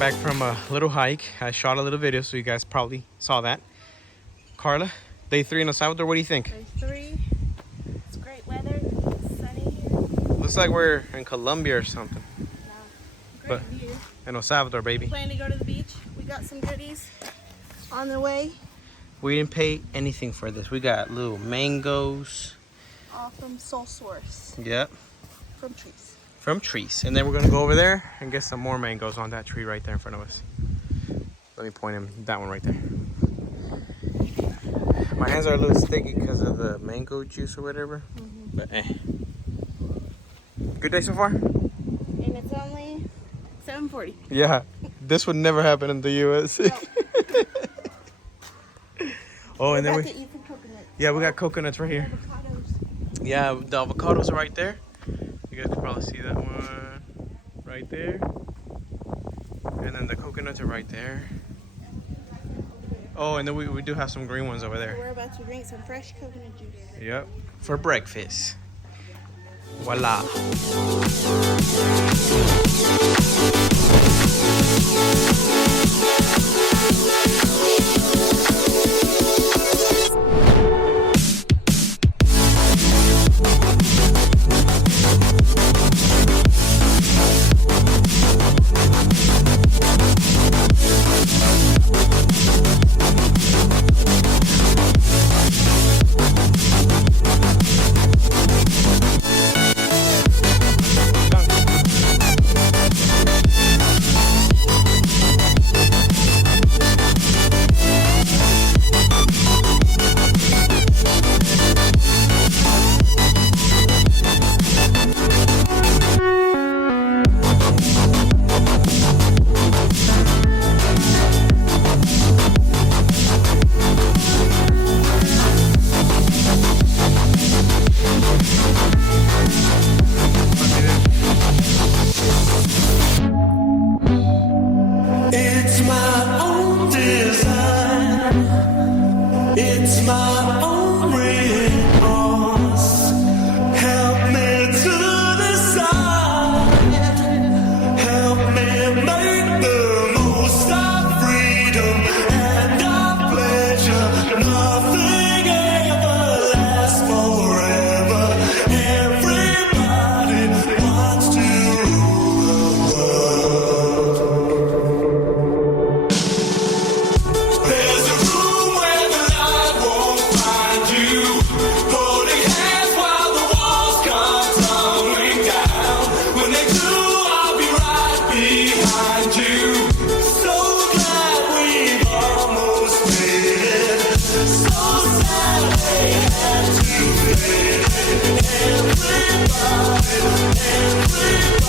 back from a little hike. I shot a little video, so you guys probably saw that. Carla, day 3 in El Salvador, what do you think? Day 3. It's great weather. It's sunny here. Looks like we're in Colombia or something. Great view. In El Salvador, baby. Plan to go to the beach. We got some goodies on the way. We didn't pay anything for this. We got little mangoes. All from Soul Source. Yep. From trees. From trees. And then we're gonna go over there and get some more mangoes on that tree right there in front of us. Let me point him, that one right there. My hands are a little sticky because of the mango juice or whatever. But good day so far? And it's only 7:40. Yeah, this would never happen in the US. No. Oh, and then we got coconuts right here. Avocados. Yeah, the avocados are right there. You guys can probably see that one right there. And then the coconuts are right there. Oh, and then we do have some green ones over there. We're about to drink some fresh coconut juice. Yep, for breakfast. Voila. It's my own remorse. Help me to decide. Help me make the most of freedom and of pleasure. Nothing ever lasts forever. Everybody wants to rule the world. There's a room where the light won't find you. Holding hands while the walls come tumbling down. When they do, I'll be right behind you. So glad we've almost made it. So sad they had to fade it. Everybody,